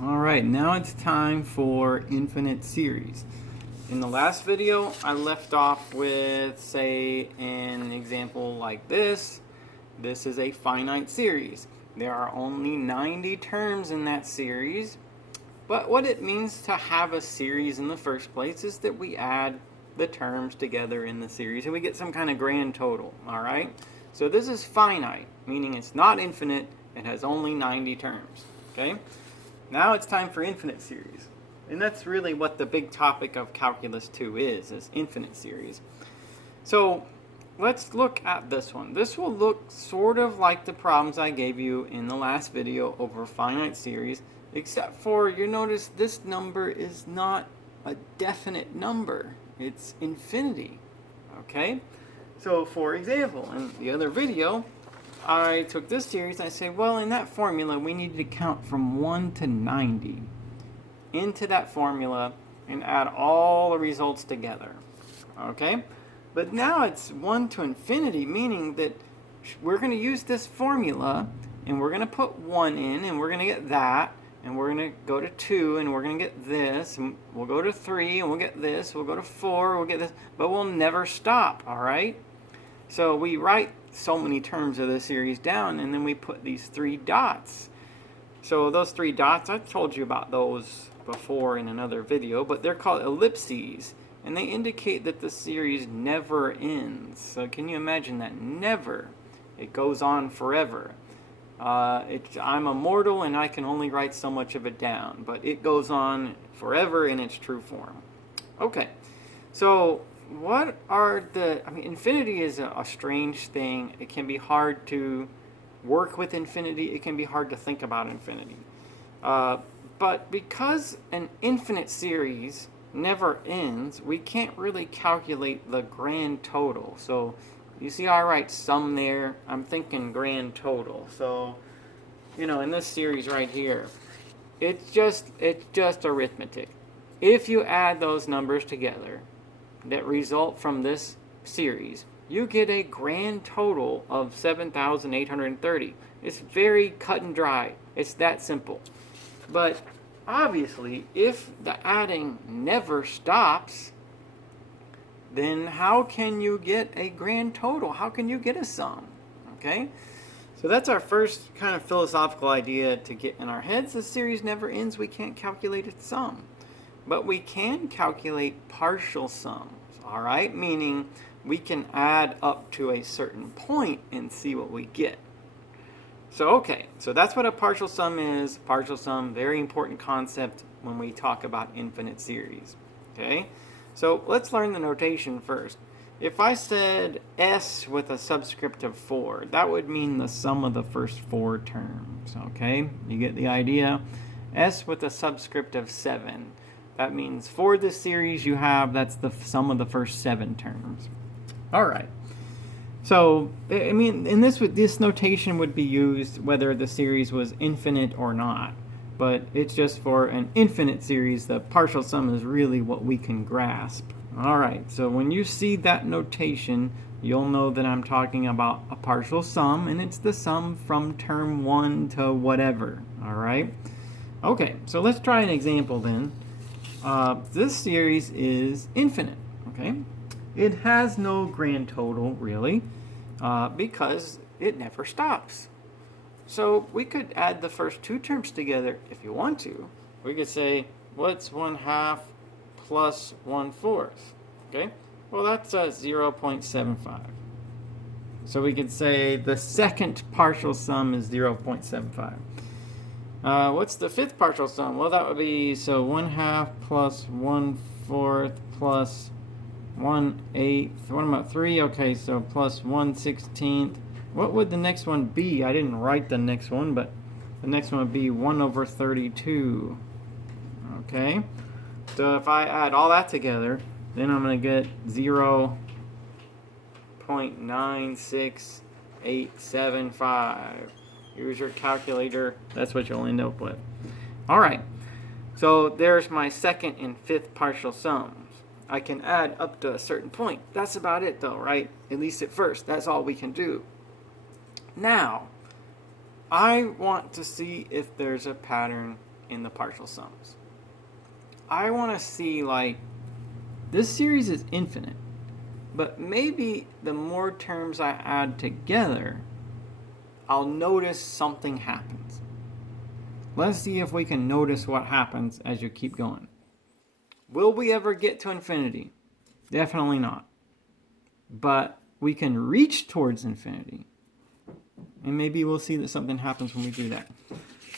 Alright, now it's time for infinite series. In the last video, I left off with, say, an example like this. This is a finite series. There are only 90 terms in that series. But what it means to have a series in the first place is that we add the terms together in the series and we get some kind of grand total, alright? So this is finite, meaning it's not infinite, it has only 90 terms, okay? Now it's time for infinite series. And that's really what the big topic of Calculus 2 is infinite series. So let's look at this one. This will look sort of like the problems I gave you in the last video over finite series, except for you notice this number is not a definite number. It's infinity. Okay? So for example, in the other video, I took this series and I say, well, in that formula, we need to count from 1 to 90 into that formula and add all the results together. Okay? But now it's 1 to infinity, meaning that we're going to use this formula and we're going to put 1 in and we're going to get that, and we're going to go to 2 and we're going to get this, and we'll go to 3 and we'll get this, we'll go to 4, we'll get this, but we'll never stop, all right? So we write so many terms of the series down, and then we put these 3 dots. So those 3 dots, I've told you about those before in another video, but they're called ellipses, and they indicate that the series never ends. So can you imagine that? Never. It goes on forever. I'm immortal and I can only write so much of it down, but it goes on forever in its true form. Okay, so what are infinity is a strange thing. It can be hard to work with infinity. It can be hard to think about infinity. But because an infinite series never ends, we can't really calculate the grand total. So you see I write sum there. I'm thinking grand total. So, in this series right here, it's just arithmetic. If you add those numbers together that result from this series, you get a grand total of 7,830. It's very cut and dry. It's that simple. But obviously, if the adding never stops, then how can you get a grand total? How can you get a sum? Okay? So that's our first kind of philosophical idea to get in our heads. The series never ends. We can't calculate its sum. But we can calculate partial sums, all right? Meaning we can add up to a certain point and see what we get. So, okay, so that's what a partial sum is. Partial sum, very important concept when we talk about infinite series, okay? So let's learn the notation first. If I said S with a subscript of 4, that would mean the sum of the first 4 terms, okay? You get the idea? S with a subscript of 7. That means for this series you have, that's the sum of the first 7 terms. All right. So, in this notation would be used whether the series was infinite or not. But it's just for an infinite series, the partial sum is really what we can grasp. All right, so when you see that notation, you'll know that I'm talking about a partial sum, and it's the sum from term 1 to whatever, all right? Okay, so let's try an example then. This series is infinite, okay? It has no grand total, really, because it never stops. So we could add the first 2 terms together if you want to. We could say, what's 1/2 plus 1/4? Okay, well that's 0.75. So we could say the second partial sum is 0.75. What's the 5th partial sum? Well, that would be, 1/2 plus 1/4 plus 1/8. What about 3? Okay, so plus 1/16. What would the next one be? I didn't write the next one, but the next one would be 1/32. Okay, so if I add all that together, then I'm going to get 0.96875. Use your calculator. That's what you'll end up with. All right, so there's my 2nd and 5th partial sums. I can add up to a certain point. That's about it though, right? At least at first. That's all we can do. Now, I want to see if there's a pattern in the partial sums. I want to see, like, this series is infinite, but maybe the more terms I add together, I'll notice something happens. Let's see if we can notice what happens as you keep going. Will we ever get to infinity? Definitely not. But we can reach towards infinity. And maybe we'll see that something happens when we do that.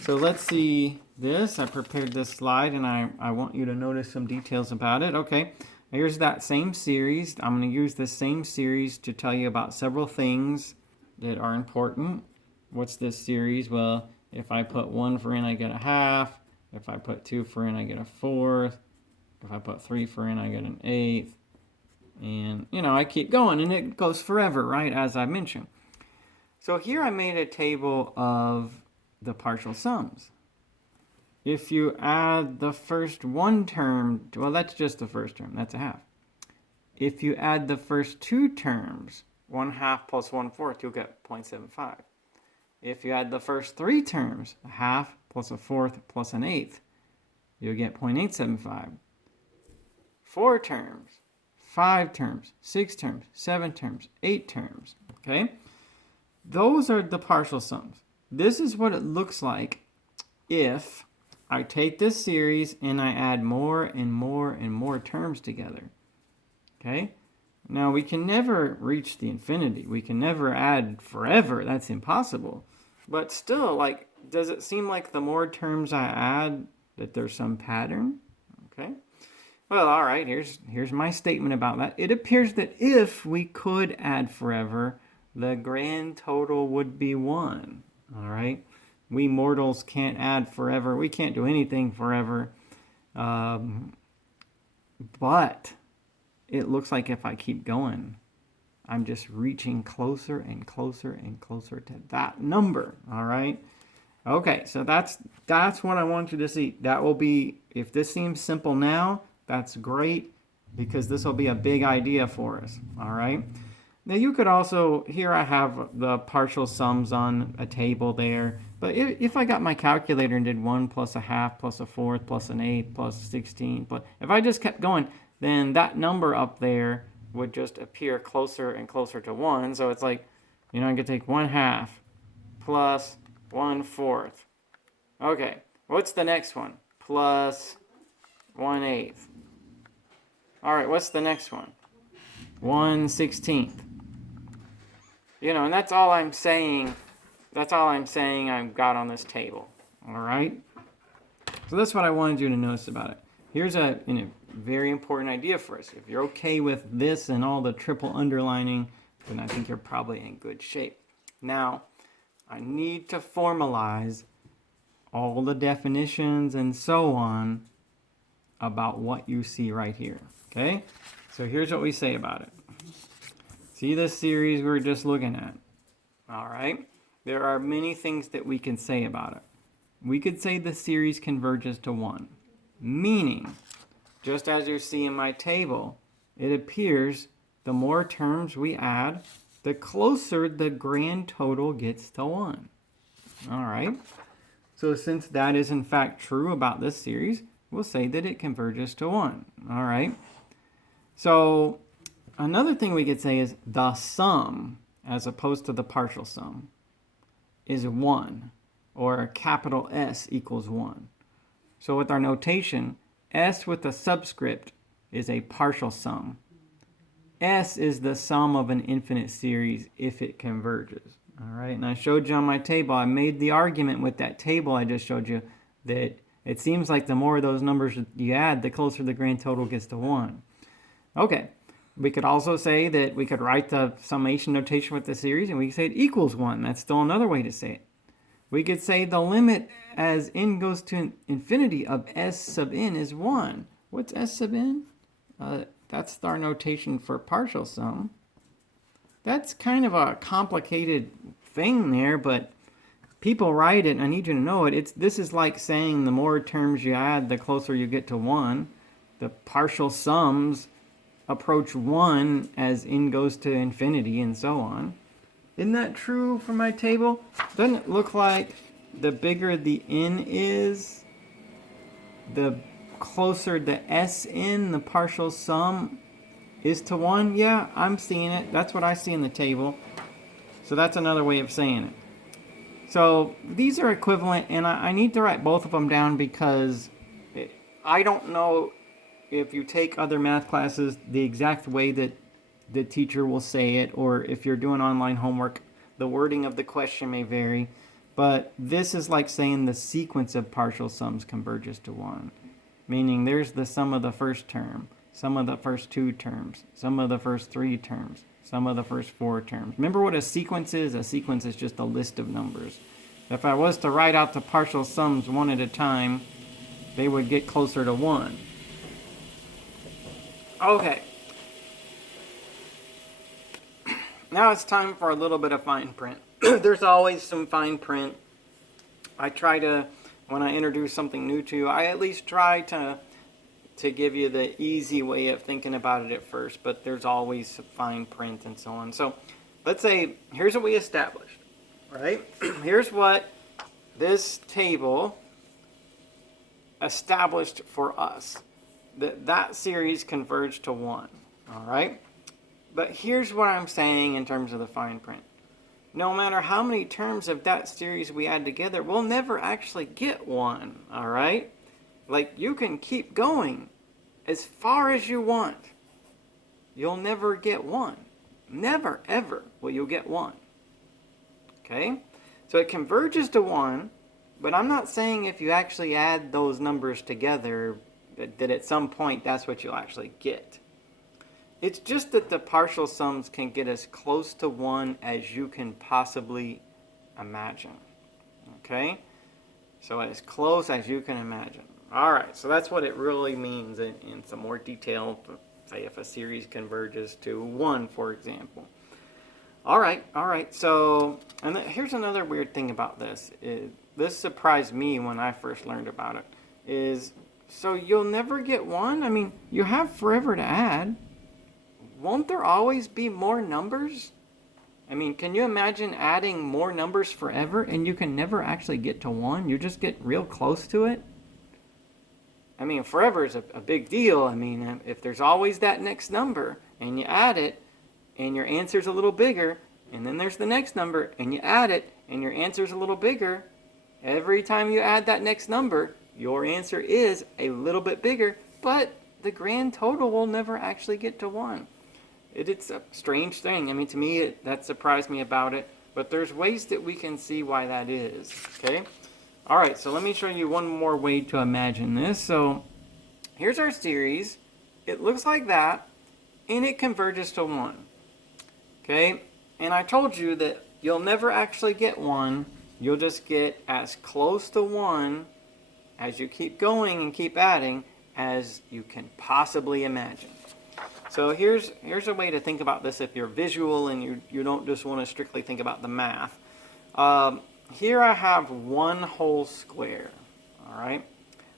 So let's see this. I prepared this slide and I want you to notice some details about it. Okay, here's that same series. I'm going to use this same series to tell you about several things that are important. What's this series? Well, if I put 1 for n, I get a half. If I put 2 for n, I get a fourth. If I put 3 for n, I get an eighth. And, I keep going, and it goes forever, right, as I mentioned. So here I made a table of the partial sums. If you add the first one term, well, that's just the first term. That's a half. If you add the first two terms, 1/2 plus 1/4, you'll get 0.75. If you add the first three terms, a half plus a fourth plus an eighth, you'll get 0.875. 4 terms, 5 terms, 6 terms, 7 terms, 8 terms, okay? Those are the partial sums. This is what it looks like if I take this series and I add more and more and more terms together, okay? Now, we can never reach the infinity. We can never add forever. That's impossible. But still, like, does it seem like the more terms I add that there's some pattern? Okay. Well, all right, here's my statement about that. It appears that if we could add forever, the grand total would be 1. All right. We mortals can't add forever. We can't do anything forever. But it looks like if I keep going, I'm just reaching closer and closer and closer to that number. All right. Okay, so that's what I want you to see. That will be, if this seems simple now, that's great, because this will be a big idea for us. All right. Now you could also, here I have the partial sums on a table there. But if I got my calculator and did 1 plus a half plus a fourth plus an eighth plus 16, but if I just kept going, then that number up there would just appear closer and closer to 1. So it's like, I could take 1/2 plus 1/4. Okay, what's the next one? Plus 1/8. All right, what's the next one? 1/16. And that's all I'm saying. That's all I'm saying I've got on this table. All right? So that's what I wanted you to notice about it. Here's a very important idea for us. If you're okay with this and all the triple underlining, then I think you're probably in good shape. Now, I need to formalize all the definitions and so on about what you see right here. Okay? So here's what we say about it. See this series we were just looking at? All right? There are many things that we can say about it. We could say the series converges to 1, meaning, just as you see in my table, it appears the more terms we add, the closer the grand total gets to 1. All right? So since that is in fact true about this series, we'll say that it converges to 1. All right? So another thing we could say is the sum, as opposed to the partial sum, is 1, or capital S equals 1. So with our notation, S with a subscript is a partial sum. S is the sum of an infinite series if it converges. All right, and I showed you on my table, I made the argument with that table I just showed you that it seems like the more of those numbers you add, the closer the grand total gets to 1. Okay, we could also say that we could write the summation notation with the series and we could say it equals 1. That's still another way to say it. We could say the limit as n goes to infinity of S sub n is 1. What's S sub n? That's our notation for partial sum. That's kind of a complicated thing there, but people write it, and I need you to know it. This is like saying the more terms you add, the closer you get to 1. The partial sums approach 1 as n goes to infinity and so on. Isn't that true for my table? Doesn't it look like the bigger the n is, the closer the S in the partial sum is to 1? Yeah, I'm seeing it. That's what I see in the table. So that's another way of saying it. So these are equivalent, and I need to write both of them down because I don't know if you take other math classes the exact way that the teacher will say it, or if you're doing online homework, the wording of the question may vary. But this is like saying the sequence of partial sums converges to 1, meaning there's the sum of the first term, sum of the first 2 terms, sum of the first 3 terms, sum of the first 4 terms. Remember what a sequence is? A sequence is just a list of numbers. If I was to write out the partial sums one at a time, they would get closer to 1. Okay. Now it's time for a little bit of fine print. There's always some fine print. I try to, when I introduce something new to you, I at least try to give you the easy way of thinking about it at first, but there's always fine print and so on. So let's say, here's what we established, right? Here's what this table established for us. That series converged to 1, all right? But here's what I'm saying in terms of the fine print. No matter how many terms of that series we add together, we'll never actually get 1, all right? Like, you can keep going as far as you want. You'll never get 1. Never, ever will you get 1. Okay? So it converges to 1, but I'm not saying if you actually add those numbers together that at some point that's what you'll actually get. It's just that the partial sums can get as close to 1 as you can possibly imagine. Okay? So as close as you can imagine. Alright, so that's what it really means in some more detail. Say if a series converges to 1, for example. Alright, so, and here's another weird thing about this. This surprised me when I first learned about it. Is, so you'll never get 1? I mean, you have forever to add. Won't there always be more numbers? I mean, can you imagine adding more numbers forever and you can never actually get to 1? You just get real close to it? I mean, forever is a big deal. I mean, if there's always that next number and you add it and your answer's a little bigger, and then there's the next number and you add it and your answer's a little bigger, every time you add that next number, your answer is a little bit bigger, but the grand total will never actually get to 1. It's a strange thing. I mean, to me, that surprised me about it. But there's ways that we can see why that is. Okay? All right, so let me show you one more way to imagine this. So here's our series. It looks like that, and it converges to 1. Okay? And I told you that you'll never actually get 1. You'll just get as close to 1 as you keep going and keep adding as you can possibly imagine. So here's a way to think about this if you're visual and you don't just want to strictly think about the math. Here I have one whole square, all right?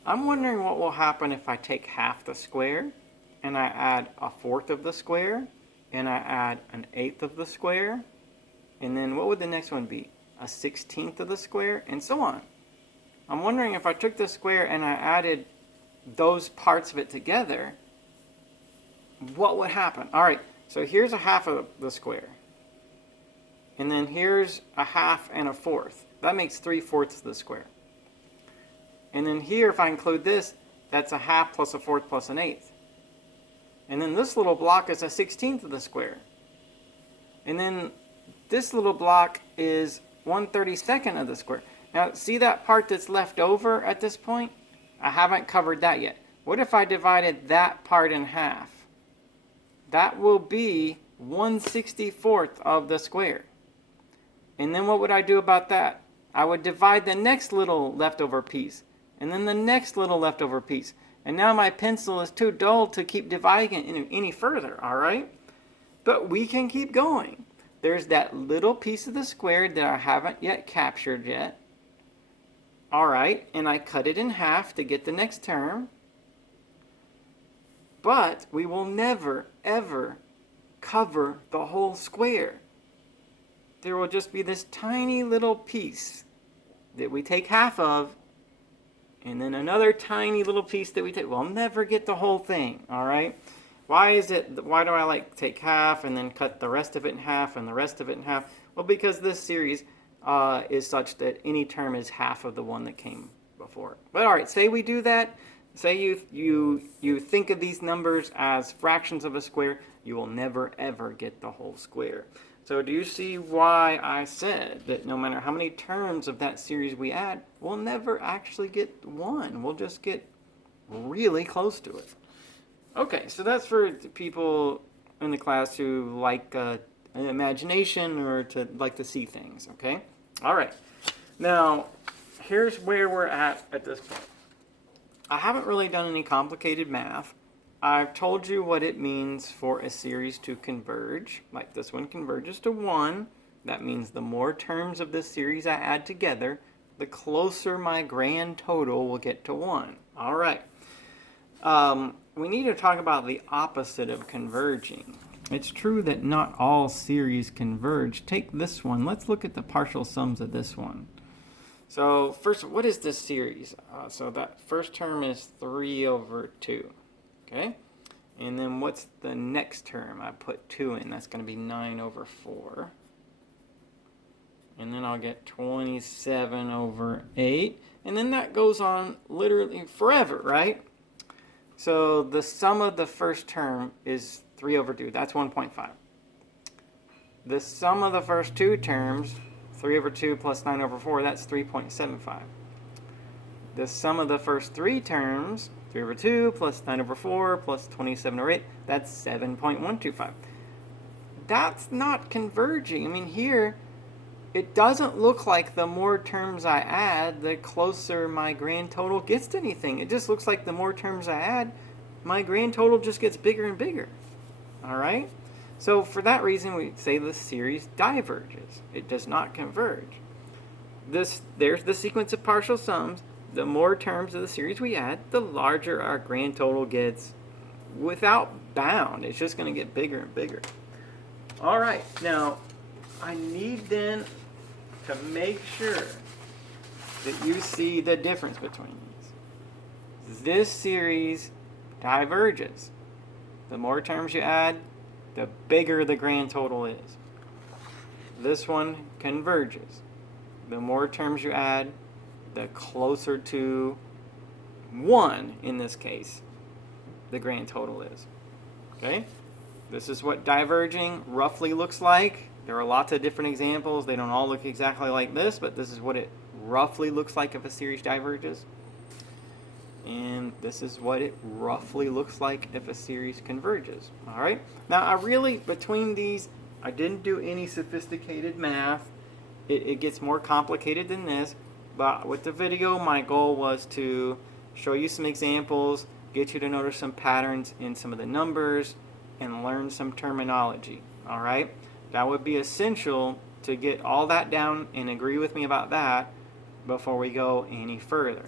I'm wondering what will happen if I take half the square and I add a fourth of the square and I add an eighth of the square, and then what would the next one be? A 16th of the square, and so on. I'm wondering if I took the square and I added those parts of it together, what would happen? All right, so here's a half of the square. And then here's a half and a fourth. That makes 3/4 of the square. And then here, if I include this, that's a half plus a fourth plus an eighth. And then this little block is a 16th of the square. And then this little block is 1/32 of the square. Now, see that part that's left over at this point? I haven't covered that yet. What if I divided that part in half? That will be 1/64 of the square. And then what would I do about that? I would divide the next little leftover piece, and then the next little leftover piece. And now my pencil is too dull to keep dividing it any further, all right? But we can keep going. There's that little piece of the square that I haven't yet captured yet. All right, and I cut it in half to get the next term. But we will never, ever cover the whole square. There will just be this tiny little piece that we take half of, and then another tiny little piece that we take. We'll never get the whole thing, all right? Why do I like take half and then cut the rest of it in half and the rest of it in half? Well, because this series is such that any term is half of the one that came before. But all right, say we do that. Say you think of these numbers as fractions of a square, you will never ever get the whole square. So do you see why I said that no matter how many terms of that series we add, we'll never actually get 1. We'll just get really close to it. Okay, so that's for people in the class who like an imagination or to like to see things, okay? All right. Now, here's where we're at this point. I haven't really done any complicated math. I've told you what it means for a series to converge. Like this one converges to 1. That means the more terms of this series I add together, the closer my grand total will get to 1. All right. We need to talk about the opposite of converging. It's true that not all series converge. Take this one. Let's look at the partial sums of this one. So first, what is this series? So that first term is 3 over 2. Okay? And then what's the next term? I put 2 in. That's going to be 9 over 4. And then I'll get 27 over 8. And then that goes on literally forever, right? So the sum of the first term is 3 over 2. That's 1.5. The sum of the first two terms, 3 over 2 plus 9 over 4, that's 3.75. The sum of the first three terms, 3 over 2 plus 9 over 4 plus 27 over 8, that's 7.125. That's not converging. I mean, here, it doesn't look like the more terms I add, the closer my grand total gets to anything. It just looks like the more terms I add, my grand total just gets bigger and bigger. All right? So for that reason, we say the series diverges. It does not converge. There's the sequence of partial sums. The more terms of the series we add, the larger our grand total gets without bound. It's just going to get bigger and bigger. All right. Now, I need then to make sure that you see the difference between these. This series diverges. The more terms you add, the bigger the grand total is. This one converges. The more terms you add, the closer to 1, in this case, the grand total is. Okay? This is what diverging roughly looks like. There are lots of different examples. They don't all look exactly like this, but this is what it roughly looks like if a series diverges. And this is what it roughly looks like if a series converges. All right? Now, between these, I didn't do any sophisticated math. It gets more complicated than this. But with the video, my goal was to show you some examples, get you to notice some patterns in some of the numbers, and learn some terminology. All right? That would be essential to get all that down and agree with me about that before we go any further.